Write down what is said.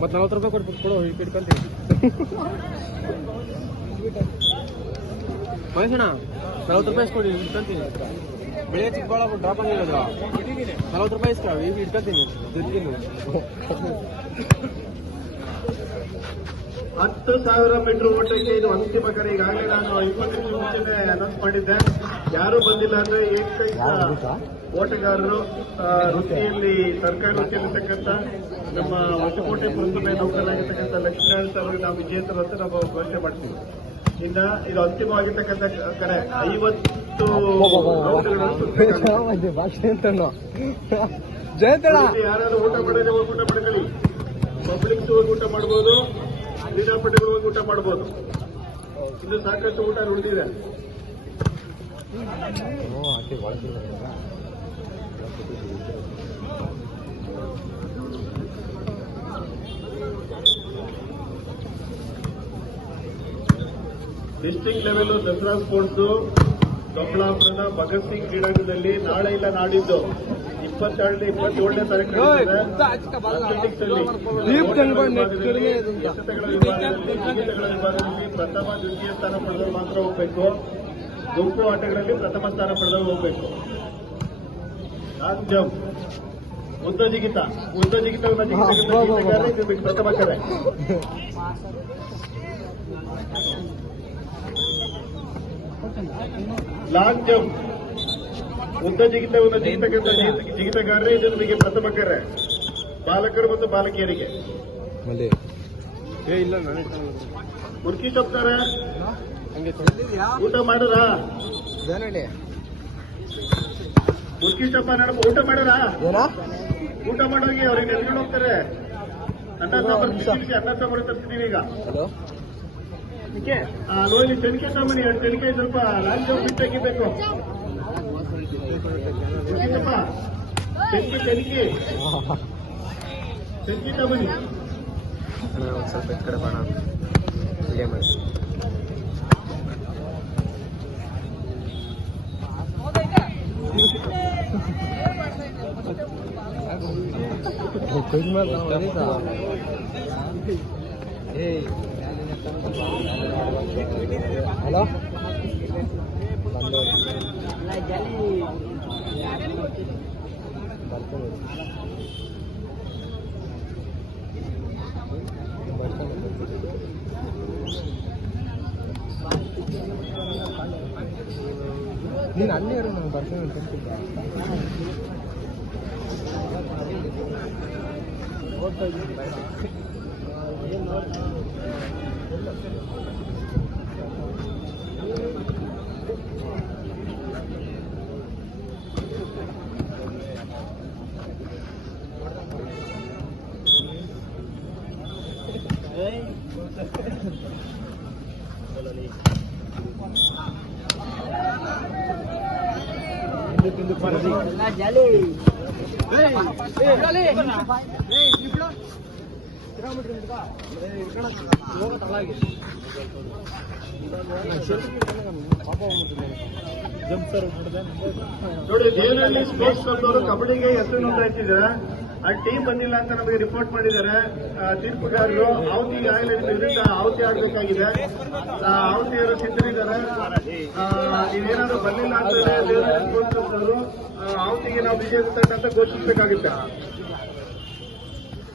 ಮತ್ತೆ 40 ರೂಪಾಯಿ ಕೊಟ್ಬಿಟ್ಟು ಕೊಡು ಇಟ್ಕೊಂತೀವಿ ಮಹೇಶಣ್ಣ 40 ರೂಪಾಯಿ ಕೊಡಿ ಇಟ್ಕೊಂತೀನಿ ಬೆಳೆ ಚಿಕ್ಕಬಾಳ ಡ್ರಾಪ್ ಆಗಿರೋದ್ರ 40 ರೂಪಾಯಿ ಇಸ್ಕೊ ಈಗ ಇಟ್ಕೊಂತೀನಿ ದುಡ್ಡಿನ 10,000 ಮೀಟರ್ ಓಟಕ್ಕೆ ಇದು ಅಂತಿಮ ಕರೆ. ಈಗಾಗಲೇ ನಾನು 20 ನಿಮಿಷ ಮುಂಚೆನೆ ಅನೌನ್ಸ್ ಮಾಡಿದ್ದೆ. ಯಾರು ಬಂದಿಲ್ಲ ಅಂದ್ರೆ ಏಕೈಕ ಓಟಗಾರರು ವೃತ್ತಿಯಲ್ಲಿ ಸರ್ಕಾರಿ ವೃತ್ತಿಯಲ್ಲಿರ್ತಕ್ಕಂಥ ನಮ್ಮ ಹೊಸಕೋಟೆ ಪುರಸಭೆ ನೌಕರರಾಗಿರ್ತಕ್ಕಂಥ ಲಕ್ಷ್ಮೀನಾರಾಯಣ ಸರ್ ಅವರಿಗೆ ನಾವು ವಿಜೇತರು ಅಂತ ನಾವು ಘೋಷಣೆ ಮಾಡ್ತೀವಿ. ಇನ್ನ ಇದು ಅಂತಿಮವಾಗಿರ್ತಕ್ಕಂಥ ಕರೆ 50 ಯಾರು ಊಟ ಮಾಡಿದ್ರೆ ಹೋಗಿ ಊಟ ಮಾಡ್ಕೊಳ್ಳಿ. ಪಬ್ಲಿಕ್ಸ್ ಹೋಗಿ ಊಟ ಮಾಡ್ಬೋದು, ಕ್ರೀಡಾಪಟುಗಳು ಹೋಗಿ ಊಟ ಮಾಡ್ಬೋದು. ಇನ್ನು ಸಾಕಷ್ಟು ಊಟ ಉಳಿದಿದೆ. ಡಿಸ್ಟ್ರಿಕ್ಟ್ ಲೆವೆಲ್ ದಸರಾ ಸ್ಪೋರ್ಟ್ಸ್ ದೊಡ್ಡಬಳ್ಳಾಪುರದ ಭಗತ್ ಸಿಂಗ್ ಕ್ರೀಡಾಂಗಣದಲ್ಲಿ ನಾಳೆ ಇಲ್ಲ ನಾಡಿದ್ದು 22-27ನೇ ತಾರೀಕು ವಿಭಾಗದಲ್ಲಿ ಪ್ರಥಮ ದ್ವಿತೀಯ ಸ್ಥಾನ ಪಡೆದವರು ಮಾತ್ರ ಹೋಗಬೇಕು. ಗುಂಪು ಆಟಗಳಲ್ಲಿ ಪ್ರಥಮ ಸ್ಥಾನ ಪಡೆದವರು ಹೋಗಬೇಕು. ಲಾಂಗ್ ಜಂಪ್, ಉದ್ದ ಜಿಗಿತವನ್ನು ಪ್ರಥಮ ಕರೆ. ಲಾಂಗ್ ಜಂಪ್, ಉದ್ದ ಜಿಗಿತವನ್ನು ಜಿಗಿತಗಾರರೇ ಇದು ನಿಮಗೆ ಪ್ರಥಮ ಕರೆ. ಬಾಲಕರು ಮತ್ತು ಬಾಲಕಿಯರಿಗೆ ಮುರ್ಕಿ ಸೊಪ್ತಾರೆ. ಊಟ ಮಾಡರ ಮುರ್ಕಿ ಸೊಪ್ಪ ಊಟ ಮಾಡರ ಊಟ ಮಾಡೋರಿಗೆ ಅವ್ರಿಗೆ ನೆಲ್ಕೊಂಡು ಹೋಗ್ತಾರೆ. ಅನ್ನ ಸಾಂಬಾರು ತರ್ತಿದೀವಿ ಈಗ. ನೋಡಿ ತೆನಿಕೆ ಸಾಮಾನ್ಯ 2 ತೆನಿಕೆ ಸ್ವಲ್ಪ ಲಾಂಗ್ ಜಂಪ್ ಬಿಟ್ಟು ತೆಗಿಬೇಕು. ತೆನಿಕೆ ತಮ್ಮನಿ ಸ್ವಲ್ಪ ಕಡೆ ಬಾಣ ಹಲೋ ನೀನು ಅಲ್ಲೇ ಇರು, ನಾನು ಬರ್ತೀನಿ ಅಂತ ಓದ್ತಾ ಇದ್ದೀನಿ. ನೋಡಿ, ದೇವರಲ್ಲಿ ಸ್ಪೋರ್ಟ್ಸ್ ಕ್ಲಬ್ನವರು ಕಬಡ್ಡಿಗೆ ಹೆಸರು ನೋಂದಾಯಿಸಿದ್ದಾರೆ. ಆ ಟೀಮ್ ಬಂದಿಲ್ಲ ಅಂತ ನಮಗೆ ರಿಪೋರ್ಟ್ ಮಾಡಿದ್ದಾರೆ ತೀರ್ಪುಗಾರರು. ಔತಿ ಆಗಲೇ ವಿರುದ್ಧ ಔತಿ ಆಡಬೇಕಾಗಿದೆ. ಔತಿಯವರು ಸಿದ್ಧರಿದ್ದಾರೆ. ನೀವೇನಾದ್ರೂ ಬಂದಿಲ್ಲ ಅಂತ ದೇವರಲ್ಲಿ ಸ್ಪೋರ್ಟ್ಸ್ ಕ್ಲಬ್ನವರು ಔತಿಗೆ ನಾವು ವಿಜೇತ ಅಂತ ಘೋಷಿಸಬೇಕಾಗುತ್ತೆ.